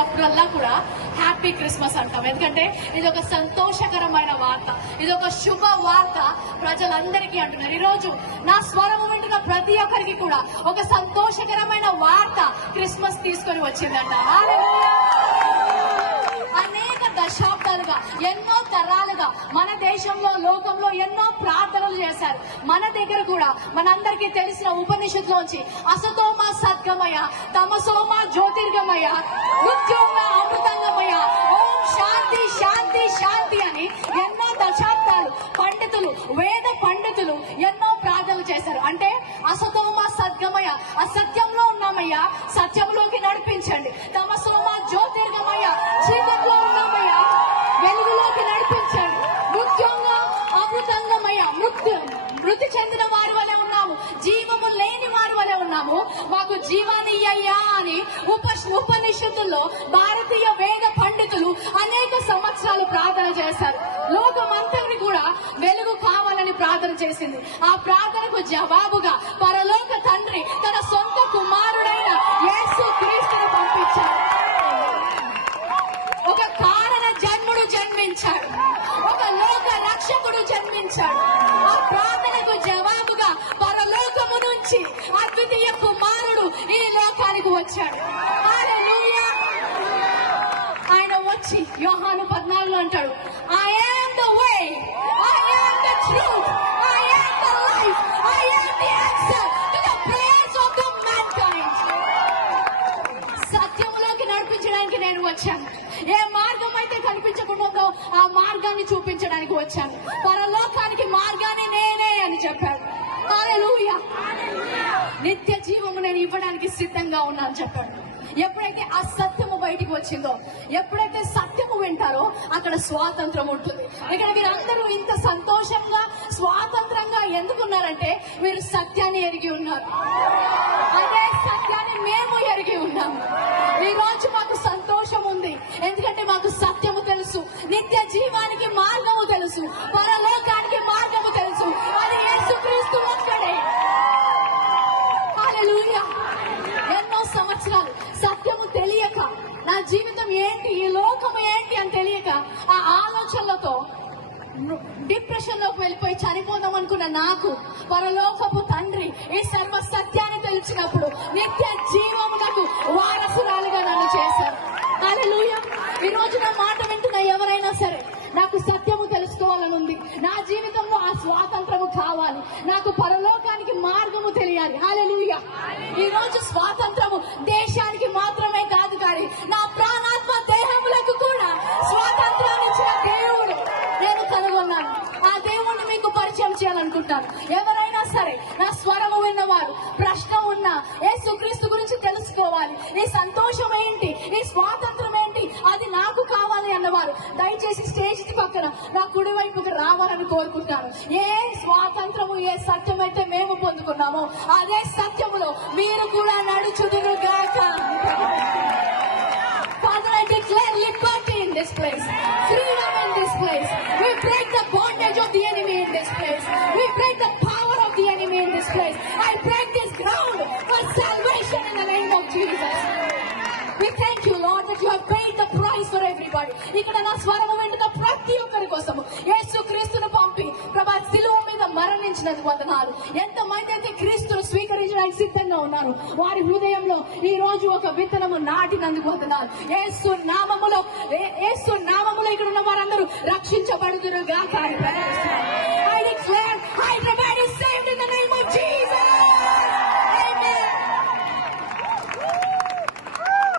అప్పుడల్లా కూడా happy Christmas అంటాం ఎందుకంటే ఇది ఒక సంతోషకరమైన వార్త ఇది ఒక శుభ వార్త ప్రజలందరికీ అంటున్నారు ఈరోజు నా స్వరము వింటున్న ప్రతి ఒక్కరికి కూడా ఒక సంతోషకరమైన వార్త క్రిస్మస్ తీసుకొని వచ్చిందంట ఎన్నో తరాలుగా మన దేశంలో లోకంలో ఎన్నో ప్రార్థనలు చేశారు మన దగ్గర కూడా మనందరికీ తెలిసిన ఉపనిషత్తులోంచి అసతోమ సద్గమయ తమసోమ జ్యోతిర్గమయ మృత్యోమ అమృతంగమయ చేస్తున్నాము మాకు జీవాన్ని అయ్యా అని ఉప ఉపనిషత్తుల్లో భారతీయ వేద పండితులు అనేక సంవత్సరాలు ప్రార్థన చేశారు లోకమంతరిని కూడా వెలుగు కావాలని ప్రార్థన చేసింది ఆ ప్రార్థనకు జవాబుగా పరలోక తండ్రి తన సొంత కుమారుడైన యేసు క్రీస్తును పంపించారు ఒక కారణ జన్ముడు జన్మించాడు ఒక లోక రక్షకుడు జన్మించాడు వచ్చాడు ఆయన వచ్చి యోహాను పద్నాలుగు అంటాడు సత్యంలోకి నడిపించడానికి నేను వచ్చాను ఏ మార్గం అయితే కనిపించకుండా ఆ మార్గాన్ని చూపించడానికి వచ్చాను పరలోక సిద్ధంగా ఉన్నా అని చెప్పాడు ఎప్పుడైతే ఆ సత్యము బయటికి వచ్చిందో ఎప్పుడైతే సత్యము వింటారో అక్కడ స్వాతంత్రం ఉంటుంది ఇక్కడ వీరందరూ ఇంత సంతోషంగా స్వాతంత్రంగా ఎందుకున్నారంటే వీరు సత్యాన్ని ఎరిగి ఉన్నారు అదే సత్యాన్ని మేము ఎరిగి ఉన్నాము ఈ రోజు మాకు ఏంటి ఈ లోకం ఏంటి అని తెలియక ఆ ఆలోచనలతో డిప్రెషన్ లోకి వెళ్ళిపోయి చనిపోదాం అనుకున్న నాకు పరలోకపు తండ్రి ఈ సర్వ సత్యాన్ని తెలిసినప్పుడు నిత్య జీవమునకు వారసురాలుగా నన్ను చేశారు ఈ రోజు నా మాట వింటున్న ఎవరైనా సరే నాకు సత్యము తెలుసుకోవాలని ఉంది నా జీవితంలో ఆ స్వాతంత్రము కావాలి నాకు పరలోకానికి మార్గము తెలియాలి హాలెలుయ ఈ రోజు స్వాతంత్రం నీ సంతోషం ఏంటి నీ స్వాతంత్రం ఏంటి అది నాకు కావాలి అన్నవారు దయచేసి స్టేజ్ పక్కన నా కుడివైపుకి రావాలని కోరుకుంటాను ఏ స్వాతంత్రము ఏ సత్యం అయితే మేము పొందుకున్నామో అదే సత్యములో మీరు Jesus. We thank you, Lord, that you have paid the price for everybody. ఇక్కడ నా స్వరం వెంటున్న ప్రతి ఒక్కరి కోసం యేసు క్రీస్తును పంపి ప్రభా శిలువ మీద మరణించినందుకు వందనాలు ఎంతమంది అయితే క్రీస్తును స్వీకరించడానికి సిద్ధంగా ఉన్నారు వారి హృదయంలో ఈ రోజు ఒక విత్తనము నాటినందుకు వందనాలు యేసు నామములో యేసు నామములో ఇక్కడ ఉన్న వారందరూ రక్షించబడుదురుగా కానీ